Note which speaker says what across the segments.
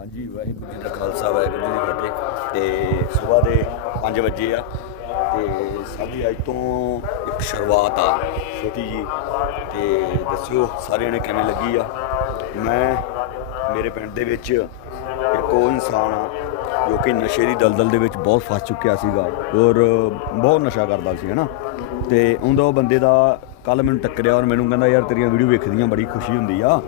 Speaker 1: ਹਾਂਜੀ, ਵਾਹਿਗੁਰੂ ਜੀ ਦਾ ਖਾਲਸਾ, ਵਾਹਿਗੁਰੂ ਜੀ ਦੀ ਫਤਿਹ। ਤੇ ਸਵੇਰ ਦੇ 5 ਵਜੇ ਆ, ਤੇ ਸਾਡੀ ਅੱਜ ਤੋਂ ਇੱਕ ਸ਼ੁਰੂਆਤ ਆ, ਛੋਟੀ ਜੀ। ਤੇ ਦੱਸਿਓ, ਸਾਰਿਆਂ ਨੇ ਕਿਵੇਂ ਲੱਗੀ ਆ? ਮੈਂ, ਮੇਰੇ ਪਿੰਡ ਦੇ ਵਿੱਚ ਇੱਕ ਉਹ ਇਨਸਾਨ ਆ, ਜੋ ਕਿ ਨਸ਼ੇ ਦੀ ਦਲਦਲ ਦੇ ਵਿੱਚ ਬਹੁਤ ਫਸ ਚੁੱਕਿਆ ਸੀਗਾ, ਔਰ ਬਹੁਤ ਨਸ਼ਾ ਕਰਦਾ ਸੀ, ਹਨਾ? ਤੇ ਉਹਦਾ ਉਹ ਬੰਦੇ ਦਾ ਕੱਲ ਮੈਨੂੰ ਟੱਕਰਿਆ ਔਰ ਮੈਨੂੰ ਕਹਿੰਦਾ, ਯਾਰ, ਤੇਰੀਆਂ ਵੀਡੀਓ ਵੇਖਦੀਆਂ, ਬੜੀ ਖੁਸ਼ੀ ਹੁੰਦੀ ਆ।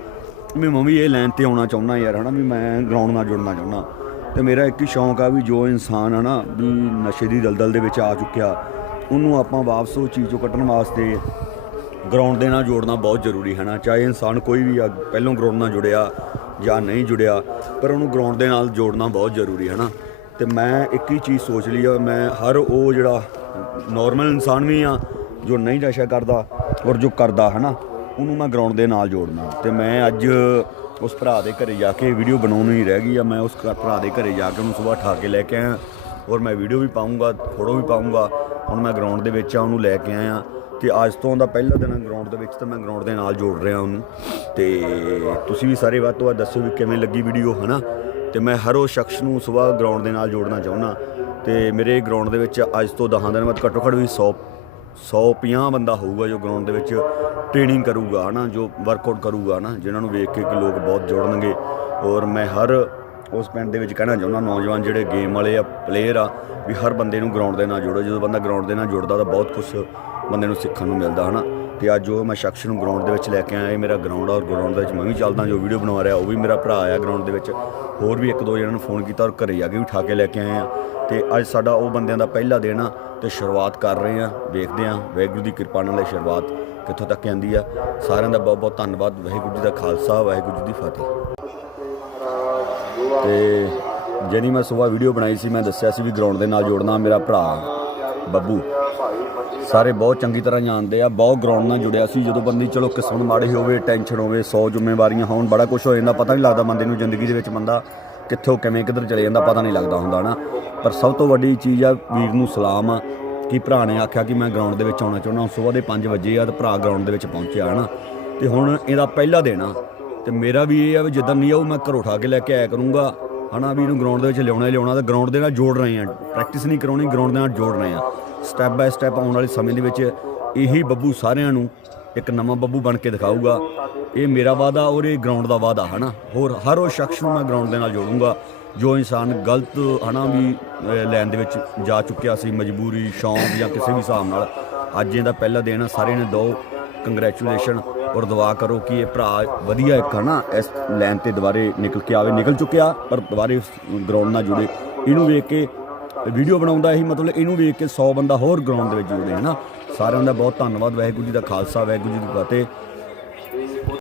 Speaker 1: ਵੀ ਮੈਂ ਵੀ ਇਹ ਲਾਈਨ ਤੇ ਆਉਣਾ ਚਾਹੁੰਦਾ ਯਾਰ, ਹਨਾ, ਵੀ ਮੈਂ ਗਰਾਊਂਡ ਨਾਲ ਜੁੜਨਾ ਚਾਹੁੰਦਾ। ਤੇ ਮੇਰਾ ਇੱਕ ਹੀ ਸ਼ੌਂਕ ਆ ਵੀ ਜੋ ਇਨਸਾਨ, ਹਨਾ, ਵੀ ਨਸ਼ੇ ਦੀ ਦਲਦਲ ਦੇ ਵਿੱਚ ਆ ਚੁੱਕਿਆ, ਉਹਨੂੰ ਆਪਾਂ ਵਾਪਸ ਉਹ ਚੀਜ਼ ਚੋਂ ਕੱਢਣ ਵਾਸਤੇ ਗਰਾਊਂਡ ਦੇ ਨਾਲ ਜੋੜਨਾ ਬਹੁਤ ਜ਼ਰੂਰੀ ਹੈ ਨਾ ਚਾਹੇ ਇਨਸਾਨ ਕੋਈ ਵੀ ਆ, ਪਹਿਲੋਂ ਗਰਾਊਂਡ ਨਾਲ ਜੁੜਿਆ ਜਾਂ ਨਹੀਂ ਜੁੜਿਆ, ਪਰ ਉਹਨੂੰ ਗਰਾਊਂਡ ਦੇ ਨਾਲ ਜੋੜਨਾ ਬਹੁਤ ਜ਼ਰੂਰੀ ਹੈ ਨਾ ਤੇ ਮੈਂ ਇੱਕ ਹੀ ਚੀਜ਼ ਸੋਚ ਲਈ ਆ, ਮੈਂ ਹਰ ਉਹ ਜਿਹੜਾ ਨਾਰਮਲ ਇਨਸਾਨ ਵੀ ਆ, ਜੋ ਨਹੀਂ ਨਸ਼ਾ ਕਰਦਾ ਔਰ ਜੋ ਕਰਦਾ ਹੈ ਨਾ ਉਹਨੂੰ ਮੈਂ ਗਰਾਊਂਡ ਦੇ ਨਾਲ ਜੋੜਨਾ। ਤੇ ਮੈਂ ਅੱਜ ਉਸ ਭਰਾ ਦੇ ਘਰੇ ਜਾ ਕੇ ਵੀਡੀਓ ਬਣਾਉਣੀ ਹੀ ਰਹਿ ਗਈ ਆ। ਮੈਂ ਉਸ ਘਰ- ਭਰਾ ਦੇ ਘਰੇ ਜਾ ਕੇ ਉਹਨੂੰ ਸਵੇਰ ਠਾ ਕੇ ਲੈ ਕੇ ਆਇਆ। ਔਰ ਮੈਂ ਵੀਡੀਓ ਵੀ ਪਾਉਂਗਾ ਫੋਟੋ ਵੀ ਪਾਉਂਗਾ ਹੁਣ ਮੈਂ ਗਰਾਊਂਡ ਦੇ ਵਿੱਚ ਆ, ਉਹਨੂੰ ਲੈ ਕੇ ਆਇਆ। ਤੇ ਅੱਜ ਤੋਂ ਦਾ ਪਹਿਲਾ ਦਿਨ ਗਰਾਊਂਡ ਦੇ ਵਿੱਚ, ਤਾਂ ਮੈਂ ਗਰਾਊਂਡ ਦੇ ਨਾਲ ਜੋੜ ਰਿਹਾ ਉਹਨੂੰ। ਤੇ ਤੁਸੀਂ ਵੀ ਸਾਰੇ ਵੱਧ ਤੋਂ ਵੱਧ ਦੱਸੋ ਵੀ ਕਿਵੇਂ ਲੱਗੀ ਵੀਡੀਓ ਹਨਾ? ਤੇ ਮੈਂ ਹਰ ਉਹ ਸ਼ਖਸ ਨੂੰ ਸਵੇਰ ਗਰਾਊਂਡ ਦੇ ਨਾਲ ਜੋੜਨਾ ਚਾਹੁੰਦਾ। ਤੇ ਮੇਰੇ ਗਰਾਊਂਡ ਦੇ ਵਿੱਚ ਅੱਜ ਤੋਂ 10 ਦਿਨ ਬਾਅਦ ਘੱਟੋ ਘੱਟ ਵੀ 100 150 ਬੰਦਾ ਹੋਊਗਾ ਜੋ ਗਰਾਊਂਡ ਦੇ ਵਿੱਚ ਟ੍ਰੇਨਿੰਗ ਕਰੂਗਾ, ਹਨਾ, ਜੋ ਵਰਕਆਊਟ ਕਰੂਗਾ, ਹਨਾ, ਜਿਨ੍ਹਾਂ ਨੂੰ ਵੇਖ ਕੇ ਕਿ ਲੋਕ ਬਹੁਤ ਜੁੜਨਗੇ। ਔਰ ਮੈਂ ਹਰ ਉਸ ਪਿੰਡ ਦੇ ਵਿੱਚ ਕਹਿਣਾ ਚਾਹੁੰਦਾ, ਨੌਜਵਾਨ ਜਿਹੜੇ ਗੇਮ ਵਾਲੇ ਆ ਪਲੇਅਰ ਆ, ਵੀ ਹਰ ਬੰਦੇ ਨੂੰ ਗਰਾਊਂਡ ਦੇ ਨਾਲ ਜੋੜੋ। ਜਦੋਂ ਬੰਦਾ ਗਰਾਊਂਡ ਦੇ ਨਾਲ ਜੁੜਦਾ ਤਾਂ ਬਹੁਤ ਕੁਝ ਬੰਦੇ ਨੂੰ ਸਿੱਖਣ ਨੂੰ ਮਿਲਦਾ, ਹਨਾ। ਤੇ ਅੱਜ ਜੋ ਮੈਂ ਸ਼ਖਸ ਨੂੰ ਗਰਾਊਂਡ ਦੇ ਵਿੱਚ ਲੈ ਕੇ ਆਇਆ। ਇਹ ਮੇਰਾ ਗਰਾਊਂਡ ਆ ਔਰ ਗਰਾਊਂਡ ਦੇ ਵਿੱਚ ਮੈਂ ਵੀ ਚੱਲਦਾ। ਜੋ ਵੀਡੀਓ ਬਣਾ ਰਿਹਾ, ਉਹ ਵੀ ਮੇਰਾ ਭਰਾ ਆ ਗਰਾਊਂਡ ਦੇ ਵਿੱਚ। ਹੋਰ ਵੀ ਇੱਕ ਦੋ ਜਣਾਂ ਨੂੰ ਫੋਨ ਕੀਤਾ ਔਰ ਘਰੇ ਜਾ ਕੇ ਵੀ ਠਾ ਕੇ ਲੈ ਕੇ ਆਏ ਆ। ਤੇ ਅੱਜ ਸਾਡਾ ਉਹ ਬੰਦਿਆਂ ਦਾ ਪਹਿਲਾ ਦਿਨ ਆ ਤੇ ਸ਼ੁਰੂਆਤ ਕਰ ਰਹੇ ਆ। ਵੇਖਦੇ ਆ, ਵਾਹਿਗੁਰੂ ਦੀ ਕਿਰਪਾ ਨਾਲ ਇਹ ਸ਼ੁਰੂਆਤ ਕਿੱਥੋਂ ਤੱਕ ਆਂਦੀ ਆ। ਸਾਰਿਆਂ ਦਾ ਬਹੁਤ ਬਹੁਤ ਧੰਨਵਾਦ। ਵਾਹਿਗੁਰੂ ਜੀ ਦਾ ਖਾਲਸਾ, ਵਾਹਿਗੁਰੂ ਜੀ ਦੀ ਫਤਿਹ। ਤੇ ਜਿਹੜੀ ਮੈਂ ਸਵੇਰ ਵੀਡੀਓ ਬਣਾਈ ਸੀ, ਮੈਂ ਦੱਸਿਆ ਸੀ ਵੀ ਗਰਾਊਂਡ ਦੇ ਨਾਲ ਜੋੜਨਾ ਮੇਰਾ ਭਰਾ। ਬੱਬੂ। ਸਾਰੇ ਬਹੁਤ ਚੰਗੀ ਤਰ੍ਹਾਂ ਜਾਣਦੇ ਆ, ਬਹੁਤ ਗਰਾਊਂਡ ਨਾਲ ਜੁੜਿਆ ਸੀ। ਜਦੋਂ ਬੰਦੀ ਚਲੋ ਕਿਸਮਤ ਮਾੜੀ ਹੋਵੇ ਟੈਨਸ਼ਨ ਹੋਵੇ 100 ਜ਼ਿੰਮੇਵਾਰੀਆਂ ਹੋਣ, ਬੜਾ ਕੁਝ ਹੋ ਜਾਂਦਾ, ਪਤਾ ਨਹੀਂ ਲੱਗਦਾ ਬੰਦੇ ਨੂੰ ਜ਼ਿੰਦਗੀ ਦੇ ਵਿੱਚ ਬੰਦਾ ਕਿੱਥੋਂ ਕਿਵੇਂ ਕਿੱਧਰ ਚਲੇ ਜਾਂਦਾ, ਪਤਾ ਨਹੀਂ ਲੱਗਦਾ ਹੁੰਦਾ ਨਾ। ਪਰ ਸਭ ਤੋਂ ਵੱਡੀ ਚੀਜ਼ ਆ, ਵੀਰ ਨੂੰ ਸਲਾਮ ਆ, ਕਿ ਭਰਾ ਨੇ ਆਖਿਆ ਕਿ ਮੈਂ ਗਰਾਊਂਡ ਦੇ ਵਿੱਚ ਆਉਣਾ ਚਾਹੁੰਦਾ ਸਵੇਰ ਦੇ 5 ਵਜੇ ਆ ਤੇ ਭਰਾ ਗਰਾਊਂਡ ਦੇ ਵਿੱਚ ਪਹੁੰਚਿਆ, ਹਨਾ। ਤੇ ਹੁਣ ਇਹਦਾ ਪਹਿਲਾ ਦਿਨ ਆ, ਤੇ ਮੇਰਾ ਵੀ ਇਹ ਆ ਵੀ ਜਿੱਦਾਂ ਨਹੀਂ ਆਊ, ਮੈਂ ਘਰੋਂ ਉਠਾ ਕੇ ਲੈ ਕੇ ਆਇਆ ਕਰੂੰਗਾ। ਹਨਾ ਵੀ ਇਹਨੂੰ ਗਰਾਊਂਡ ਦੇ ਵਿੱਚ ਲਿਆਉਣਾ ਹੀ ਲਿਆਉਣਾ ਤਾਂ ਗਰਾਊਂਡ ਦੇ ਨਾਲ ਜੋੜ ਰਹੇ ਆ। ਪ੍ਰੈਕਟਿਸ ਨਹੀਂ ਕਰਾਉਣੀ ਗਰਾਊਂਡ ਦੇ ਨਾਲ ਜੋੜ ਰਹੇ ਆ। ਸਟੈਪ ਬਾਏ ਸਟੈਪ ਆਉਣ ਵਾਲੇ ਸਮੇਂ ਦੇ ਵਿੱਚ ਇਹੀ ਬੱਬੂ ਸਾਰਿਆਂ ਨੂੰ ਇੱਕ ਨਵਾਂ ਬੱਬੂ ਬਣ ਕੇ ਦਿਖਾਊਗਾ। ਇਹ ਮੇਰਾ ਵਾਦਾ ਔਰ ਇਹ ਗਰਾਊਂਡ ਦਾ ਵਾਦਾ ਹਨਾ ਹੋਰ ਹਰ ਉਹ ਸ਼ਖਸ ਨੂੰ ਮੈਂ ਗਰਾਊਂਡ ਦੇ ਨਾਲ ਜੋੜੂੰਗਾ। ਜੋ ਇਨਸਾਨ ਗਲਤ ਹਨਾ ਵੀ ਲੈਣ ਦੇ ਵਿੱਚ ਜਾ ਚੁੱਕਿਆ ਸੀ, ਮਜਬੂਰੀ, ਸ਼ੌਂਕ ਜਾਂ ਕਿਸੇ ਵੀ ਹਿਸਾਬ ਨਾਲ, ਅੱਜ ਇਹਦਾ ਪਹਿਲਾ ਦਿਨ ਆ, ਸਾਰਿਆਂ ਨੇ ਦੋ ਕੰਗ੍ਰੈਚੁਲੇਸ਼ਨ ਔਰ ਦੁਆ ਕਰੋ ਕਿ ਇਹ ਭਰਾ ਵਧੀਆ ਇੱਕ ਹਨਾ ਇਸ ਲਾਈਨ ਤੇ ਦੁਬਾਰੇ ਨਿਕਲ ਕੇ ਆਵੇ। ਨਿਕਲ ਚੁੱਕਿਆ, ਪਰ ਦੁਬਾਰੇ ਗਰਾਊਂਡ ਨਾਲ ਜੁੜੇ। ਇਹਨੂੰ ਵੇਖ ਕੇ ਵੀਡੀਓ ਬਣਾਉਂਦਾ ਇਹੀ ਮਤਲਬ, ਇਹਨੂੰ ਵੇਖ ਕੇ 100 ਬੰਦਾ ਹੋਰ ਗਰਾਊਂਡ ਦੇ ਵਿੱਚ ਜੁੜੇ, ਹਨਾ? ਸਾਰਿਆਂ ਦਾ ਬਹੁਤ ਧੰਨਵਾਦ, ਵਾਹਿਗੁਰੂ ਜੀ ਦਾ ਖਾਲਸਾ, ਵਾਹਿਗੁਰੂ ਜੀ ਦੀ ਫਤਿਹ।